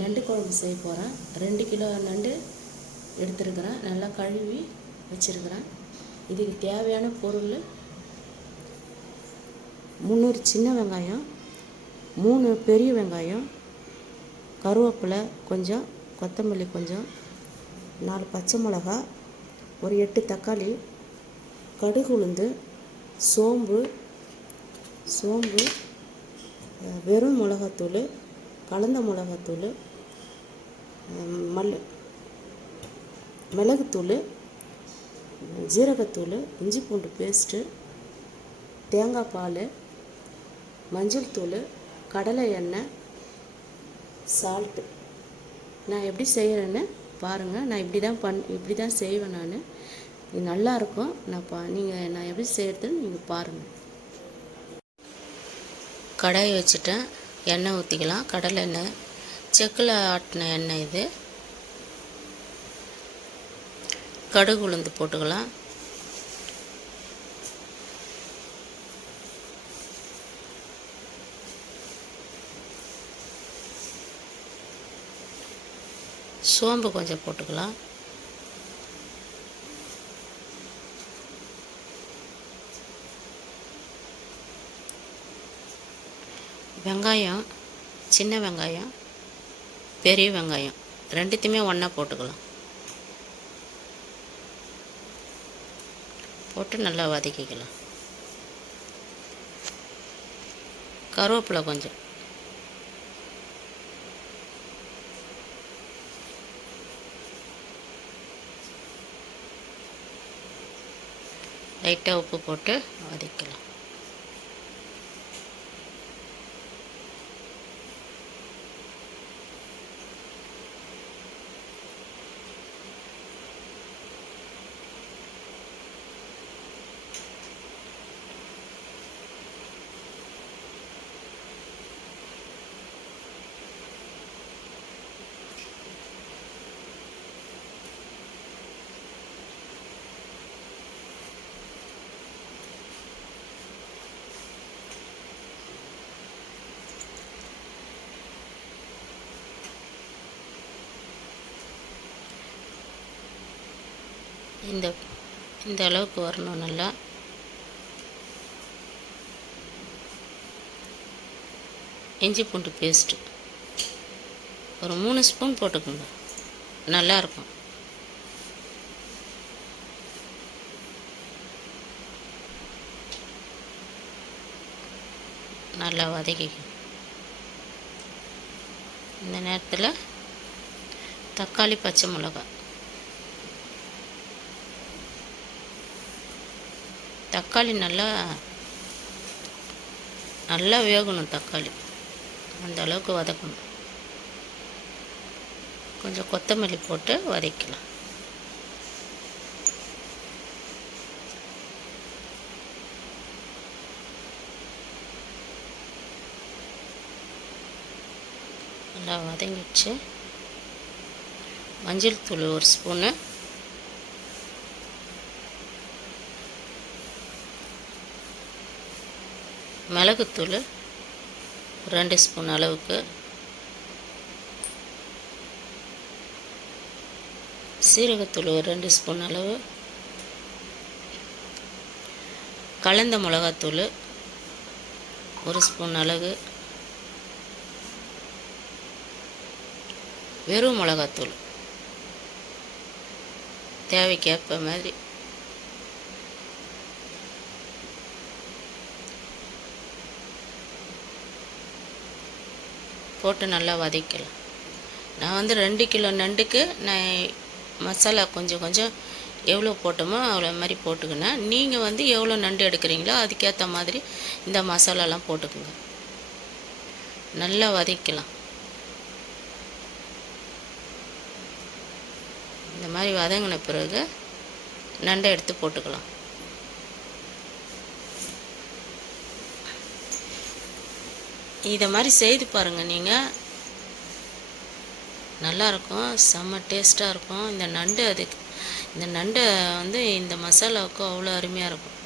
நண்டு குழம்பு செய்ய போகிறேன். 2 கிலோ நண்டு எடுத்துருக்கிறேன். நல்லா கழுவி வச்சுருக்கிறேன். இதுக்கு தேவையான பொருள் 300 சின்ன வெங்காயம், 3 பெரிய வெங்காயம், கருவேப்பிலை கொஞ்சம், கொத்தமல்லி கொஞ்சம், 4 பச்சை மிளகா, ஒரு 8 தக்காளி, கடுகு உளுந்து, சோம்பு, வெறும் மிளகாத்தூள், கலந்த மிளகாத்தூள், மிளகுத்தூள், ஜீரகத்தூள், இஞ்சி பூண்டு பேஸ்ட்டு, தேங்காய் பால், மஞ்சள் தூள், கடலை எண்ணெய், சால்ட்டு. நான் எப்படி செய்கிறேன்னு பாருங்கள். நான் இப்படி தான் செய்வேன். நான் இது நல்லாயிருக்கும். நான் எப்படி செய்கிறதுன்னு நீங்கள் பாருங்கள். கடாய் வச்சுட்டேன். எண்ணெய் ஊற்றிக்கலாம். கடலை எண்ணெய், செக்கில் ஆட்டின எண்ணெய் இது. கடுகு உளுந்து போட்டுக்கலாம். சோம்பு கொஞ்சம் போட்டுக்கலாம். வெங்காயம், சின்ன வெங்காயம், பெரிய வெங்காயம் ரெண்டுத்தையுமே ஒன்றா போட்டுக்கலாம். போட்டு நல்லா வதக்கிக்கலாம். கருவேப்பிலை கொஞ்சம், லைட்டாக உப்பு போட்டு வதக்கலாம். இந்த அளவுக்கு வரணும். நல்லா இஞ்சி பூண்டு பேஸ்ட்டு ஒரு 3 ஸ்பூன் போட்டுக்கோங்க. நல்லாயிருக்கும். நல்லா வதக்கிக்கணும். இந்த நேரத்தில் தக்காளி, பச்சை மிளகாய், தக்காளி நல்லா வேகணும். தக்காளி அந்த அளவுக்கு வதக்கணும். கொஞ்சம் கொத்தமல்லி போட்டு வதக்கலாம். நல்லா வதங்கிடுச்சு. மஞ்சள் தூள் 1 ஸ்பூனு, மிளகுத்தூள் 2 ஸ்பூன் அளவுக்கு, சீரகத்தூள் 2 ஸ்பூன் அளவு, கலந்த மிளகாத்தூள் 1 ஸ்பூன் அளவு, வெறும் மிளகாத்தூள் தேவைக்கேற்ப மாதிரி, போட்டு நல்லா வதக்கலாம். நான் 2 கிலோ நண்டுக்கு நான் மசாலா கொஞ்சம் எவ்வளோ போட்டோமோ அவ்வளோ மாதிரி போட்டுக்கினேன். நீங்கள் எவ்வளோ நண்டு எடுக்கிறீங்களோ அதுக்கேற்ற மாதிரி இந்த மசாலாலாம் போட்டுக்குங்க. நல்லா வதக்கலாம். இந்த மாதிரி வதங்கின பிறகு நண்டை எடுத்து போட்டுக்கலாம். இதை மாதிரி செய்து பாருங்கள். நீங்கள் நல்லாயிருக்கும். செம்ம டேஸ்ட்டாக இருக்கும். இந்த நண்டை இந்த மசாலாவுக்கு அவ்வளோ அருமையாக இருக்கும்.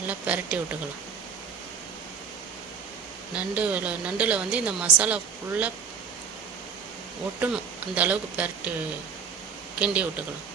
நல்லா பிரட்டி விட்டுக்கலாம். நண்டில் வந்து இந்த மசாலா ஃபுல்லாக ஒட்டணும், அந்த அளவுக்கு பிரட்டி கிண்டி விட்டுக்கலாம்.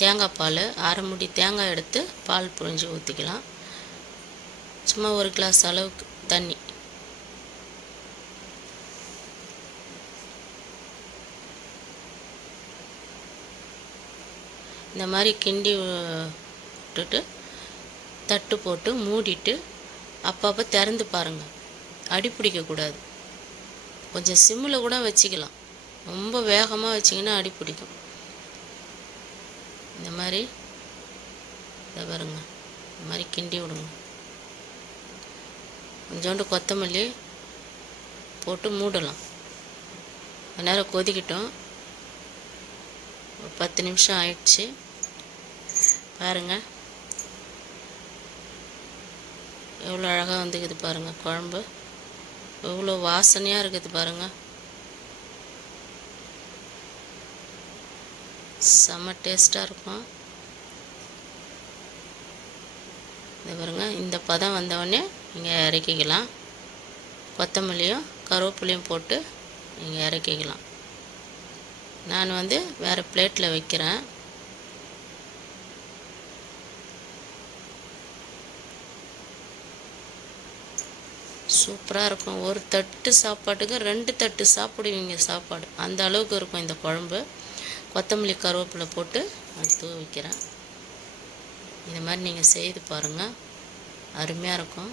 தேங்காய் பால், அரை மூடி தேங்காய் எடுத்து பால் புழிஞ்சு ஊற்றிக்கலாம். சும்மா 1 கிளாஸ் அளவுக்கு தண்ணி. இந்த மாதிரி கிண்டி விட்டுட்டு தட்டு போட்டு மூடிட்டு அப்பப்போ திறந்து பாருங்கள். அடி பிடிக்கக்கூடாது. கொஞ்சம் சிம்மில் கூட வச்சுக்கலாம். ரொம்ப வேகமாக வச்சிங்கன்னா அடி பிடிக்கும். இந்த மாதிரி இதை பாருங்க, இந்த மாதிரி கிண்டி விடுங்க. கொஞ்சோண்டு கொத்தமல்லி போட்டு மூடலாம். கொஞ்ச நேரம் கொதிக்கிட்டோம். 10 நிமிஷம் ஆயிடுச்சு. பாருங்கள் எவ்வளோ அழகாக வந்துக்குது பாருங்கள். குழம்பு எவ்வளோ வாசனையாக இருக்குது பாருங்கள். செம்ம டேஸ்ட்டாக இருக்கும். இது பாருங்க, இந்த பதம் வந்தவொடனே நீங்கள் இறக்கிக்கலாம். கொத்தமல்லியும் கருவேப்பிலையும் போட்டு நீங்கள் இறக்கிக்கலாம். நான் வந்து வேறு பிளேட்டில் வைக்கிறேன். சூப்பராக இருக்கும். ஒரு தட்டு சாப்பாட்டுக்கு 2 தட்டு சாப்பிடுவீங்க சாப்பாடு, அந்த அளவுக்கு இருக்கும் இந்த குழம்பு. கொத்தமல்லி கருவேப்பிலை போட்டு நான் தூவி வைக்கிறேன். இந்த மாதிரி நீங்கள் செய்து பாருங்கள், அருமையாக இருக்கும்.